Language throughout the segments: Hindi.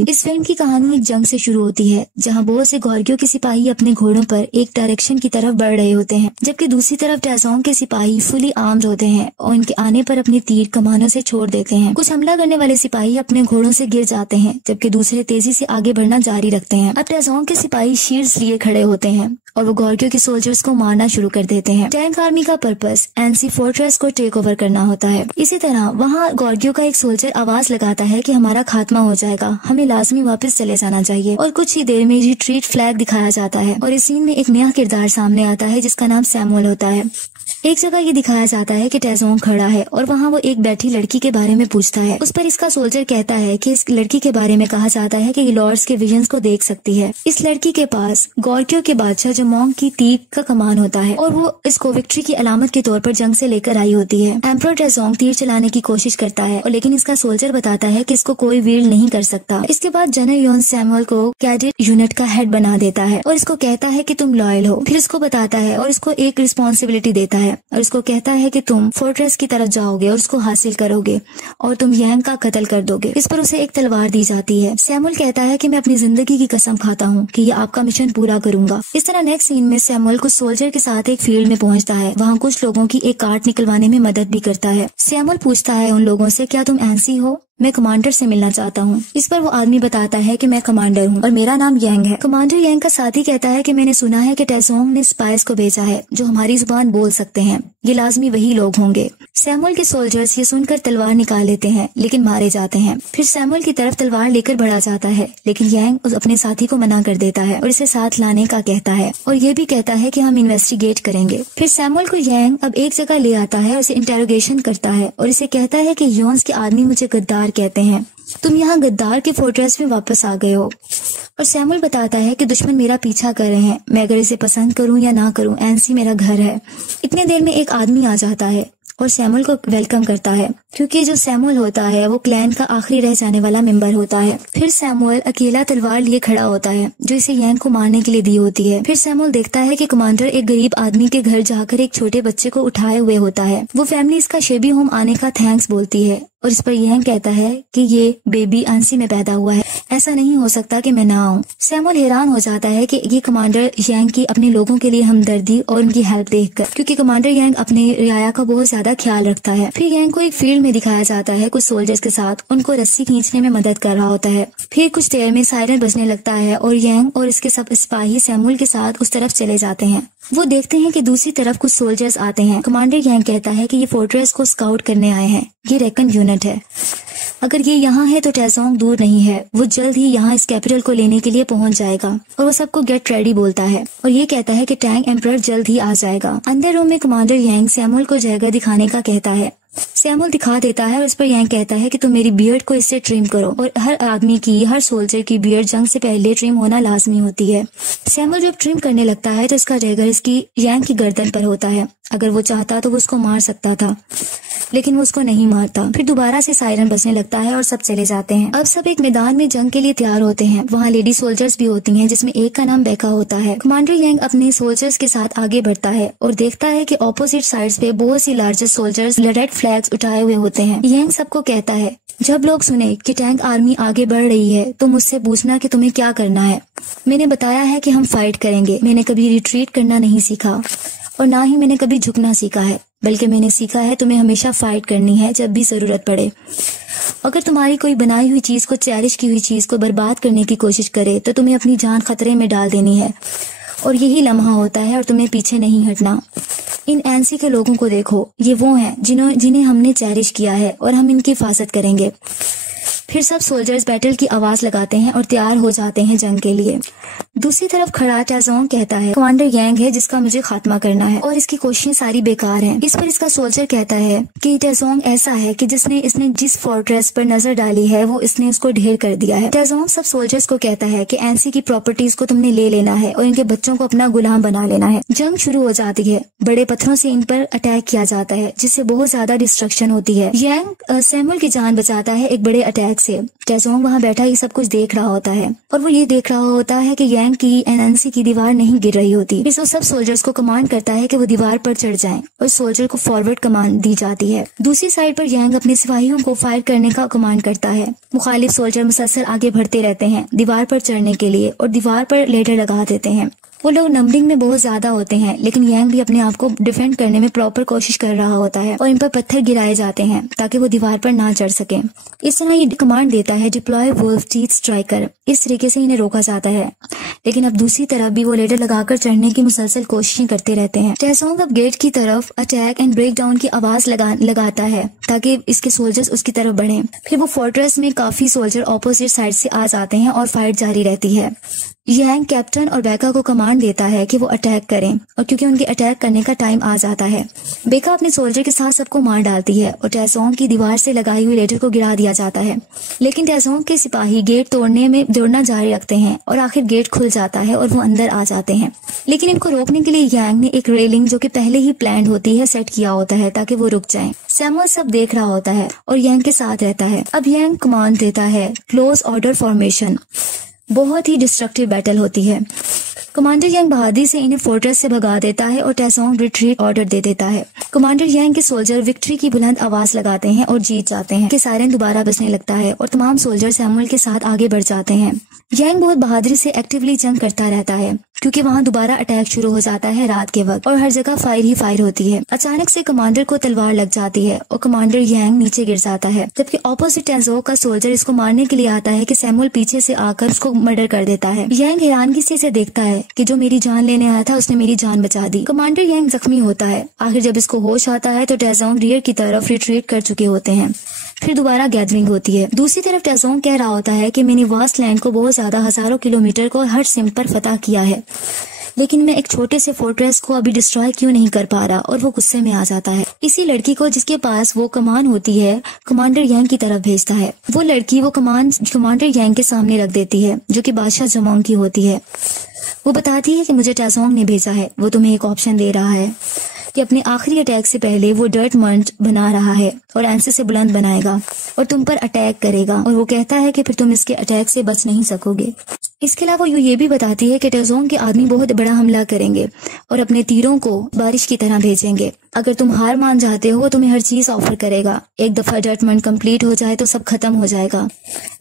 सकती। इस फिल्म की कहानी एक जंग से शुरू होती है जहाँ बहुत से गॉर्गियो के सिपाही अपने घोड़ों पर एक डायरेक्शन की तरफ बढ़ रहे होते हैं, जबकि दूसरी तरफ टेजोंग के सिपाही फुली आर्म्ड होते हैं और उनके आने पर अपने तीर कमानों से छोड़ देते हैं। कुछ हमला करने वाले सिपाही अपने घोड़ों से गिर जाते हैं, जबकि दूसरे तेजी से आगे बढ़ना जारी रखते हैं। अब टेजोंग के सिपाही शील्ड्स लिए खड़े होते हैं और वो गॉर्गियो के सोल्जर्स को मारना शुरू कर देते हैं। टैंक आर्मी का पर्पस एनसी फोर्ट्रेस को टेक ओवर करना होता है। इसी तरह वहाँ गॉर्गियो का एक सोल्जर आवाज लगाता है कि हमारा खात्मा हो जाएगा, हमें लाजमी वापस चले जाना चाहिए। और कुछ ही देर में रिट्रीट फ्लैग दिखाया जाता है और इस सीन में एक नया किरदार सामने आता है जिसका नाम सैमुअल होता है। एक जगह ये दिखाया जाता है कि टेजोंग खड़ा है और वहाँ वो एक बैठी लड़की के बारे में पूछता है। उस पर इसका सोल्जर कहता है कि इस लड़की के बारे में कहा जाता है कि ये लॉर्ड्स के विजन्स को देख सकती है। इस लड़की के पास गॉर्गियो के बादशाह जमोंग की तीर का कमान होता है और वो इसको विक्ट्री की अलामत के तौर पर जंग से लेकर आई होती है। एम्परर टेजोंग तीर चलाने की कोशिश करता है और लेकिन इसका सोल्जर बताता है कि इसको कोई वील्ड नहीं कर सकता। इसके बाद जनरल योन सैमुअल को कैडेट यूनिट का हेड बना देता है और इसको कहता है कि तुम लॉयल हो। फिर इसको बताता है और इसको एक रिस्पॉन्सिबिलिटी देता है और इसको कहता है कि तुम फोर्ट्रेस की तरफ जाओगे और उसको हासिल करोगे और तुम यांग का कत्ल कर दोगे। इस पर उसे एक तलवार दी जाती है। सैमुअल कहता है कि मैं अपनी जिंदगी की कसम खाता हूँ कि ये आपका मिशन पूरा करूंगा। इस तरह नेक्स्ट सीन में सैमुअल कुछ सोल्जर के साथ एक फील्ड में पहुंचता है। वहाँ कुछ लोगों की एक कार्ट निकलवाने में मदद भी करता है। सैमुअल पूछता है उन लोगों से, क्या तुम एनसी हो? मैं कमांडर से मिलना चाहता हूँ। इस पर वो आदमी बताता है कि मैं कमांडर हूँ और मेरा नाम यांग है। कमांडर यांग का साथी कहता है कि मैंने सुना है कि टेजोंग ने स्पाइस को भेजा है जो हमारी जुबान बोल सकते हैं, ये लाजमी वही लोग होंगे। सैमुअल के सोल्जर्स ये सुनकर तलवार निकाल लेते हैं लेकिन मारे जाते हैं। फिर सैमुअल की तरफ तलवार लेकर बढ़ा जाता है लेकिन यांग अपने साथी को मना कर देता है और इसे साथ लाने का कहता है और ये भी कहता है कि हम इन्वेस्टिगेट करेंगे। फिर सैमुअल को यांग अब एक जगह ले आता है, उसे इंटेरोगेशन करता है और इसे कहता है कि योन्स के आदमी मुझे गद्दार कहते हैं, तुम यहाँ गद्दार के फोर्ट्रेस में वापस आ गए हो। और सैमुअल बताता है कि दुश्मन मेरा पीछा कर रहे हैं, मैं अगर इसे पसंद करूँ या ना करूँ, एनसी मेरा घर है। इतने देर में एक आदमी आ जाता है और सैमुअल को वेलकम करता है क्योंकि जो सैमुअल होता है वो क्लैन का आखिरी रह जाने वाला मेंबर होता है। फिर सैमुअल अकेला तलवार लिए खड़ा होता है जो इसे यांग को मारने के लिए दी होती है। फिर सैमुअल देखता है कि कमांडर एक गरीब आदमी के घर जाकर एक छोटे बच्चे को उठाए हुए होता है। वो फैमिली इसका शेबी होम आने का थैंक्स बोलती है और इस पर यांग कहता है कि ये बेबी एनसी में पैदा हुआ है, ऐसा नहीं हो सकता कि मैं ना आऊँ। सैमुअल हैरान हो जाता है कि ये कमांडर यांग की अपने लोगों के लिए हमदर्दी और उनकी हेल्प देखकर, क्योंकि कमांडर यांग अपने रियाया का बहुत ज्यादा ख्याल रखता है। फिर यांग को एक फील्ड में दिखाया जाता है कुछ सोल्जर्स के साथ, उनको रस्सी खींचने में मदद कर रहा होता है। फिर कुछ देर में सायरन बजने लगता है और यांग और इसके सब सिपाही सैमुअल के साथ उस तरफ चले जाते हैं। वो देखते हैं कि दूसरी तरफ कुछ सोल्जर्स आते हैं। कमांडर यांग कहता है कि ये फोर्ट्रेस को स्काउट करने आए हैं, ये रेकन यूनिट है। अगर ये यहाँ है तो टेजोंग दूर नहीं है, वो जल्द ही यहाँ इस कैपिटल को लेने के लिए पहुँच जाएगा। और वो सबको गेट रेडी बोलता है और ये कहता है कि टैंग एम्परर जल्द ही आ जाएगा। अंदर रूम में कमांडर यांग सैमुअल को जगह दिखाने का कहता है। सैमुअल दिखा देता है और उस पर यांग कहता है कि तुम मेरी बियर्ड को इससे ट्रिम करो और हर आदमी की, हर सोल्जर की बियर्ड जंग से पहले ट्रिम होना लाजमी होती है। सैमुअल जब ट्रिम करने लगता है तो इसका रेगर इसकी यांग की गर्दन पर होता है। अगर वो चाहता तो वो उसको मार सकता था लेकिन वो उसको नहीं मारता। फिर दोबारा से सायरन बजने लगता है और सब चले जाते हैं। अब सब एक मैदान में जंग के लिए तैयार होते हैं। वहाँ लेडी सोल्जर्स भी होती हैं जिसमें एक का नाम बेका होता है। कमांडर यांग अपने सोल्जर्स के साथ आगे बढ़ता है और देखता है कि ऑपोजिट साइड्स पे बहुत सी लार्जेस्ट सोल्जर्स रेड फ्लैग्स उठाए हुए होते हैं। यांग सबको कहता है, जब लोग सुने कि टैंक आर्मी आगे बढ़ रही है तो मुझसे पूछना कि तुम्हें क्या करना है। मैंने बताया है कि हम फाइट करेंगे। मैंने कभी रिट्रीट करना नहीं सीखा और ना ही मैंने कभी झुकना सीखा है, बल्कि मैंने सीखा है तुम्हें हमेशा फाइट करनी है जब भी जरूरत पड़े। अगर तुम्हारी कोई बनाई हुई चीज को, चेरिश की हुई चीज को बर्बाद करने की कोशिश करे तो तुम्हें अपनी जान खतरे में डाल देनी है और यही लम्हा होता है और तुम्हें पीछे नहीं हटना। इन एनसी के लोगों को देखो, ये वो हैं जिन्हें हमने चेरिश किया है और हम इनकी हिफाजत करेंगे। फिर सब सोल्जर्स बैटल की आवाज लगाते हैं और तैयार हो जाते हैं जंग के लिए। दूसरी तरफ खड़ा टेजोंग कहता है, कमांडर यांग है जिसका मुझे खात्मा करना है और इसकी कोशिशें सारी बेकार हैं। इस पर इसका सोल्जर कहता है कि टेजोंग ऐसा है कि इसने जिस फोर्ट्रेस पर नजर डाली है वो इसने उसको ढेर कर दिया है। टेजोंग सब सोल्जर्स को कहता है कि एनसी की प्रॉपर्टीज को तुमने ले लेना है और इनके बच्चों को अपना गुलाम बना लेना है। जंग शुरू हो जाती है। बड़े पत्थरों से इन पर अटैक किया जाता है जिससे बहुत ज्यादा डिस्ट्रक्शन होती है। यांग सैमुअल की जान बचाता है एक बड़े अटैक से टेजोंग वहाँ बैठा ये सब कुछ देख रहा होता है और वो ये देख रहा होता है कि यांग की एनएनसी की दीवार नहीं गिर रही होती। फिर वो सब सोल्जर्स को कमांड करता है कि वो दीवार पर चढ़ जाएं और सोल्जर को फॉरवर्ड कमांड दी जाती है। दूसरी साइड पर यांग अपने सिपाहियों को फायर करने का कमांड करता है। मुखालिफ सोल्जर मुसलसल आगे बढ़ते रहते हैं दीवार पर चढ़ने के लिए और दीवार पर लेटर लगा देते हैं। वो लोग नंबरिंग में बहुत ज्यादा होते हैं, लेकिन यांग भी अपने आप को डिफेंड करने में प्रॉपर कोशिश कर रहा होता है और इन पर पत्थर गिराए जाते हैं ताकि वो दीवार पर ना चढ़ सके। इस तरह ये कमांड देता है डिप्लॉय वुल्फ टीथ स्ट्राइकर। इस तरीके से इन्हें रोका जाता है, लेकिन अब दूसरी तरफ भी वो लेटर लगाकर चढ़ने की मुसलसल कोशिशें करते रहते हैं। टेजोंग अब गेट की तरफ अटैक एंड ब्रेक डाउन की आवाज लगाता है ताकि इसके सोल्जर्स उसकी तरफ बढ़ें। फिर वो फोर्ट्रेस में काफी सोल्जर ऑपोजिट साइड से आ जाते हैं और फाइट जारी रहती है। यांग कैप्टन और बेका को कमांड देता है कि वो अटैक करें और क्योंकि उनके अटैक करने का टाइम आ जाता है, बेका अपने सोल्जर के साथ सबको मार डालती है और टेजोंग की दीवार से लगाई हुई लेटर को गिरा दिया जाता है। लेकिन टेजोंग के सिपाही गेट तोड़ने में दौड़ना जारी रखते हैं और आखिर गेट खुल जाता है और वो अंदर आ जाते हैं। लेकिन इनको रोकने के लिए यांग ने एक रेलिंग जो कि पहले ही प्लान होती है सेट किया होता है ताकि वो रुक जाएं। सैमुअल सब देख रहा होता है और यांग के साथ रहता है। अब यांग कमांड देता है क्लोज ऑर्डर फॉर्मेशन। बहुत ही डिस्ट्रक्टिव बैटल होती है। कमांडर यांग बहादुरी से इन्हें फोर्ट्रेस से भगा देता है और टेजोंग रिट्रीट ऑर्डर दे देता है। कमांडर यांग के सोल्जर विक्ट्री की बुलंद आवाज लगाते हैं और जीत जाते हैं कि सायरन दोबारा बजने लगता है और तमाम सोल्जर सैमुअल के साथ आगे बढ़ जाते हैं। यांग बहुत बहादुरी से एक्टिवली जंग करता रहता है क्योंकि वहाँ दोबारा अटैक शुरू हो जाता है रात के वक्त और हर जगह फायर ही फायर होती है। अचानक से कमांडर को तलवार लग जाती है और कमांडर यांग नीचे गिर जाता है, जबकि ऑपोजिट टेजोंग का सोल्जर इसको मारने के लिए आता है कि सैमुअल पीछे से आकर उसको मर्डर कर देता है। यांग हैरानगी से इसे देखता है कि जो मेरी जान लेने आया था उसने मेरी जान बचा दी। कमांडर यांग जख्मी होता है। आखिर जब इसको होश आता है तो टेजोंग रियर की तरफ रिट्रीट कर चुके होते हैं। फिर दोबारा गैदरिंग होती है। दूसरी तरफ टेजोंग कह रहा होता है कि मैंने वास्ट लैंड को बहुत ज्यादा हजारों किलोमीटर को हर सिम पर फतह किया है, लेकिन मैं एक छोटे से फोर्ट्रेस को अभी डिस्ट्रॉय क्यों नहीं कर पा रहा, और वो गुस्से में आ जाता है। इसी लड़की को जिसके पास वो कमान होती है कमांडर यांग की तरफ भेजता है। वो लड़की वो कमान कमांडर यांग के सामने रख देती है जो कि बादशाह जमोंग की होती है। वो बताती है कि मुझे टेजोंग ने भेजा है। वो तुम्हें एक ऑप्शन दे रहा है कि अपने आखिरी अटैक से पहले वो डर्ट मंट बना रहा है और एंसे से बुलंद बनाएगा और तुम पर अटैक करेगा, और वो कहता है कि फिर तुम इसके अटैक से बच नहीं सकोगे। इसके अलावा वो ये भी बताती है कि टेजोंग के आदमी बहुत बड़ा हमला करेंगे और अपने तीरों को बारिश की तरह भेजेंगे। अगर तुम हार मान जाते हो तुम्हें हर चीज ऑफर करेगा। एक दफा डर्टमंड कंप्लीट हो जाए तो सब खत्म हो जाएगा।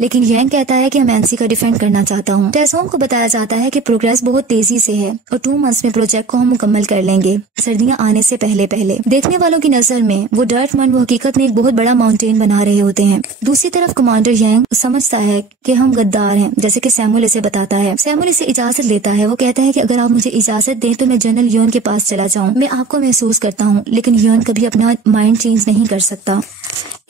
लेकिन यांग कहता है कि मैं एंसी का डिफेंड करना चाहता हूँ। टेजोंग को बताया जाता है कि प्रोग्रेस बहुत तेजी से है और 2 मंथ्स में प्रोजेक्ट को हम मुकम्मल कर लेंगे, सर्दियाँ आने से पहले पहले। देखने वालों की नजर में वो डर्टमंड वो हकीकत में एक बहुत बड़ा माउंटेन बना रहे होते हैं। दूसरी तरफ कमांडर यांग समझता है कि हम गद्दार हैं, जैसे कि सैमुअल इसे बताता है। सैमुअल इसे इजाजत लेता है। वो कहता है कि अगर आप मुझे इजाजत दें तो मैं जनरल योन के पास चला जाऊं। मैं आपको महसूस करता हूं, लेकिन योन कभी अपना माइंड चेंज नहीं कर सकता।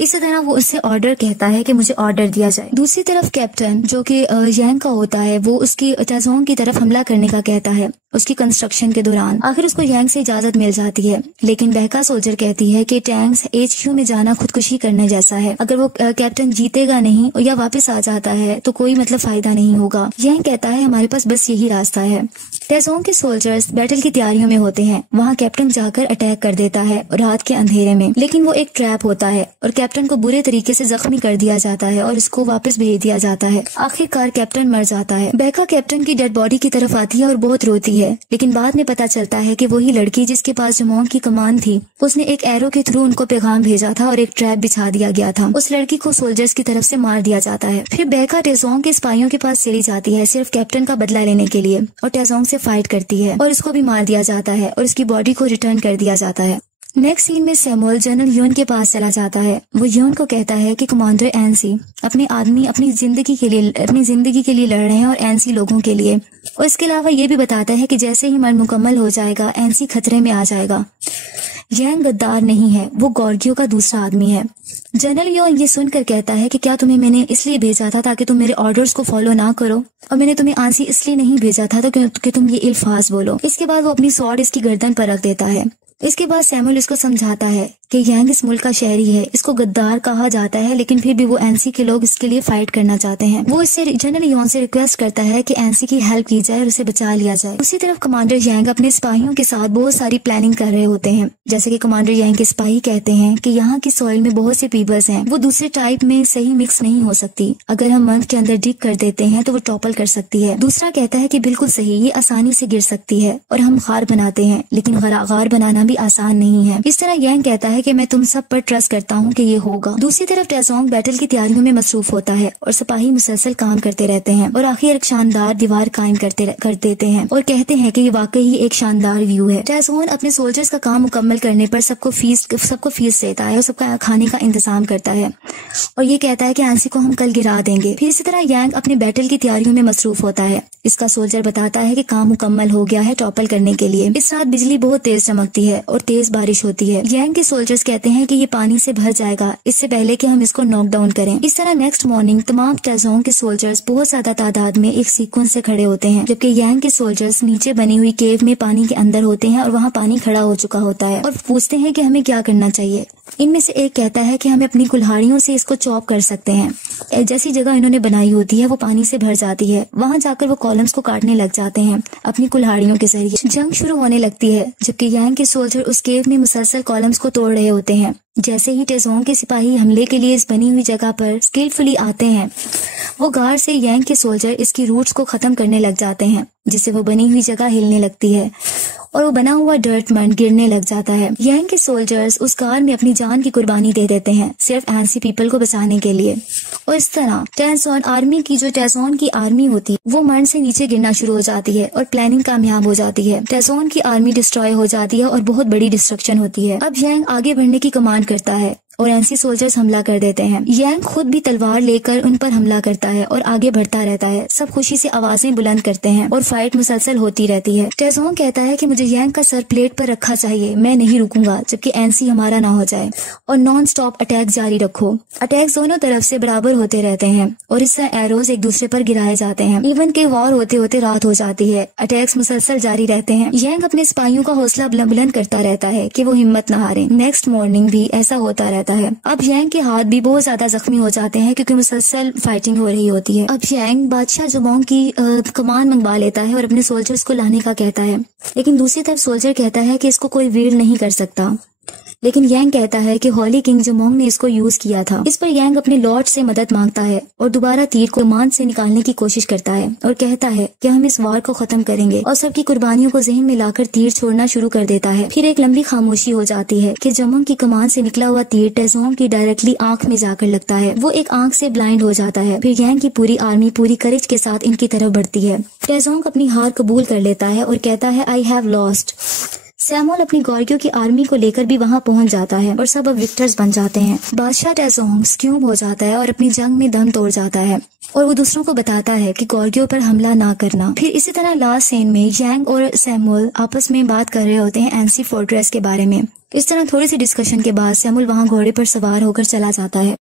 इसी तरह वो उससे ऑर्डर कहता है कि मुझे ऑर्डर दिया जाए। दूसरी तरफ कैप्टन जो कि यांग का होता है वो उसकी टेजोंग की तरफ हमला करने का कहता है उसकी कंस्ट्रक्शन के दौरान। आखिर उसको यांग से इजाजत मिल जाती है, लेकिन बहका सोल्जर कहती है कि टैंक्स HQ में जाना खुदकुशी करने जैसा है। अगर वो कैप्टन जीतेगा नहीं या वापस आ जाता है तो कोई मतलब फायदा नहीं होगा। यांग कहता है हमारे पास बस यही रास्ता है। टेजोंग के सोल्जर्स बैटल की तैयारियों में होते हैं। वहाँ कैप्टन जाकर अटैक कर देता है रात के अंधेरे में, लेकिन वो एक ट्रैप होता है और कैप्टन को बुरे तरीके से जख्मी कर दिया जाता है और इसको वापस भेज दिया जाता है। आखिरकार कैप्टन मर जाता है। बहका कैप्टन की डेड बॉडी की तरफ आती है और बहुत रोती है, लेकिन बाद में पता चलता है कि वही लड़की जिसके पास जमोंग की कमान थी उसने एक एरो के थ्रू उनको पैगाम भेजा था और एक ट्रैप बिछा दिया गया था। उस लड़की को सोल्जर्स की तरफ से मार दिया जाता है। फिर बहका टेजोंग के सिपाहियों के पास चली जाती है सिर्फ कैप्टन का बदला लेने के लिए, और टेजोंग से फाइट करती है और इसको भी मार दिया जाता है और इसकी बॉडी को रिटर्न कर दिया जाता है। नेक्स्ट सीन में सैमुअल जनरल योन के पास चला जाता है। वो योन को कहता है कि कमांडर एनसी अपने आदमी अपनी जिंदगी के लिए लड़ रहे हैं और एनसी लोगों के लिए, और इसके अलावा ये भी बताता है कि जैसे ही मर्द मुकम्मल हो जाएगा एनसी खतरे में आ जाएगा। यांग गद्दार नहीं है, वो गॉर्गियो का दूसरा आदमी है। जनरल योन ये सुनकर कहता है कि क्या तुम्हें मैंने इसलिए भेजा था ताकि तुम मेरे ऑर्डर्स को फॉलो ना करो, और मैंने तुम्हें आंसी इसलिए नहीं भेजा था तो कि तुम ये अल्फाज बोलो। इसके बाद वो अपनी स्वॉर्ड इसकी गर्दन पर रख देता है। इसके बाद सैमुअल इसको समझाता है कि यांग इस मुल्क का शहरी है, इसको गद्दार कहा जाता है, लेकिन फिर भी वो एनसी के लोग इसके लिए फाइट करना चाहते हैं। वो इससे जनरल यॉन से रिक्वेस्ट करता है कि एनसी की हेल्प की जाए और उसे बचा लिया जाए। उसी तरफ कमांडर यांग अपने सिपाहियों के साथ बहुत सारी प्लानिंग कर रहे होते हैं। जैसे कि कमांडर यांग के सिपाही कहते हैं कि यहाँ की सॉइल में बहुत से पीपल्स हैं, वो दूसरे टाइप में सही मिक्स नहीं हो सकती। अगर हम मंथ के अंदर डिग कर देते हैं तो वो टॉपल कर सकती है। दूसरा कहता है कि बिल्कुल सही, ये आसानी से गिर सकती है और हम गार बनाते हैं, लेकिन गार बनाना भी आसान नहीं है। इस तरह यांग कहता है कि मैं तुम सब पर ट्रस्ट करता हूँ कि ये होगा। दूसरी तरफ टेसोंग बैटल की तैयारियों में मसरूफ होता है और सिपाही मुसलसल काम करते रहते हैं और आखिर एक शानदार दीवार कायम कर देते हैं और कहते हैं कि ये वाकई एक शानदार व्यू है। टेसोंग अपने सोल्जर्स का काम मुकम्मल करने पर सबको फीस देता है और सबका खाने का इंतजाम करता है और ये कहता है कि एनसी को हम कल गिरा देंगे। फिर इसी तरह यांग अपने बैटल की तैयारियों में मसरूफ होता है। इसका सोल्जर बताता है कि काम मुकम्मल हो गया है टॉपल करने के लिए। इस रात बिजली बहुत तेज चमकती है और तेज बारिश होती है। यांग के सोल्जर्स कहते हैं कि ये पानी से भर जाएगा इससे पहले कि हम इसको नॉक डाउन करें। इस तरह नेक्स्ट मॉर्निंग तमाम टेसोंग के सोल्जर्स बहुत ज्यादा तादाद में एक सीक्वेंस से खड़े होते हैं, जबकि यांग के सोल्जर्स नीचे बनी हुई केव में पानी के अंदर होते हैं और वहाँ पानी खड़ा हो चुका होता है और पूछते हैं कि हमें क्या करना चाहिए। इनमें से एक कहता है कि हमें अपनी कुल्हाड़ियों से इसको चॉप कर सकते हैं। जैसी जगह इन्होंने बनाई होती है वो पानी से भर जाती है, वहाँ जाकर वो कॉलम्स को काटने लग जाते हैं अपनी कुल्हाड़ियों के जरिए। जंग शुरू होने लगती है, जबकि यांग के सोल्जर उस केव में मुसलसल कॉलम्स को तोड़ रहे होते हैं। जैसे ही टेसोंग के सिपाही हमले के लिए इस बनी हुई जगह पर स्किलफुली आते हैं, वो गार से यांग के सोल्जर इसकी रूट्स को खत्म करने लग जाते हैं, जिससे वो बनी हुई जगह हिलने लगती है और वो बना हुआ डर्ट मंड गिरने लग जाता है। यांग के सोल्जर्स उस कार में अपनी जान की कुर्बानी दे देते हैं सिर्फ एनसी पीपल को बचाने के लिए। और इस तरह टेसोंग आर्मी की आर्मी होती है वो मंड से नीचे गिरना शुरू हो जाती है और प्लानिंग कामयाब हो जाती है। टेसोंग की आर्मी डिस्ट्रॉय हो जाती है और बहुत बड़ी डिस्ट्रक्शन होती है। अब यांग आगे बढ़ने की कमांड करता है और एनसी सोल्जर्स हमला कर देते हैं। यांग खुद भी तलवार लेकर उन पर हमला करता है और आगे बढ़ता रहता है। सब खुशी से आवाजें बुलंद करते हैं और फाइट मुसलसल होती रहती है। टेसोंग कहता है कि मुझे यांग का सर प्लेट पर रखा चाहिए, मैं नहीं रुकूंगा जबकि एनसी हमारा ना हो जाए, और नॉन स्टॉप अटैक जारी रखो। अटैक दोनों तरफ से बराबर होते रहते हैं और इस तरह एरोज एक दूसरे पर गिराए जाते हैं। इवन के वॉर होते होते रात हो जाती है, अटैक्स मुसलसल जारी रहते हैं। यांग अपने सिपाहियों का हौसला बुलंद करता रहता है कि वो हिम्मत न हारे। नेक्स्ट मॉर्निंग भी ऐसा होता रहता है। अब यांग के हाथ भी बहुत ज्यादा जख्मी हो जाते हैं क्योंकि मुसलसल फाइटिंग हो रही होती है। अब यांग बादशाह जुमोंग की कमान मंगवा लेता है और अपने सोल्जर्स को लाने का कहता है, लेकिन दूसरी तरफ सोल्जर कहता है कि इसको कोई वीर नहीं कर सकता। लेकिन यांग कहता है कि होली किंग जुमोंग ने इसको यूज किया था। इस पर यांग अपने लॉर्ड से मदद मांगता है और दोबारा तीर को कमान से निकालने की कोशिश करता है और कहता है कि हम इस वार को खत्म करेंगे, और सबकी कुर्बानियों को जहन में लाकर तीर छोड़ना शुरू कर देता है। फिर एक लंबी खामोशी हो जाती है कि जुमोंग की कमान से निकला हुआ तीर टेसोंग की डायरेक्टली आंख में जाकर लगता है। वो एक आंख से ब्लाइंड हो जाता है। फिर यांग की पूरी आर्मी पूरी करेज के साथ इनकी तरफ बढ़ती है। टेसोंग अपनी हार कबूल कर लेता है और कहता है आई हैव लॉस्ट। सैमुअल अपनी गॉर्गियो की आर्मी को लेकर भी वहां पहुंच जाता है और सब अब विक्टर्स बन जाते हैं। बादशाह टेसोंग स्क्यूब हो जाता है और अपनी जंग में दम तोड़ जाता है और वो दूसरों को बताता है कि गॉर्गियो पर हमला ना करना। फिर इसी तरह लास्ट सीन में यांग और सैमुअल आपस में बात कर रहे होते हैं एनसी फोर्ट्रेस के बारे में। इस तरह थोड़ी सी डिस्कशन के बाद सैमुअल वहां घोड़े पर सवार होकर चला जाता है।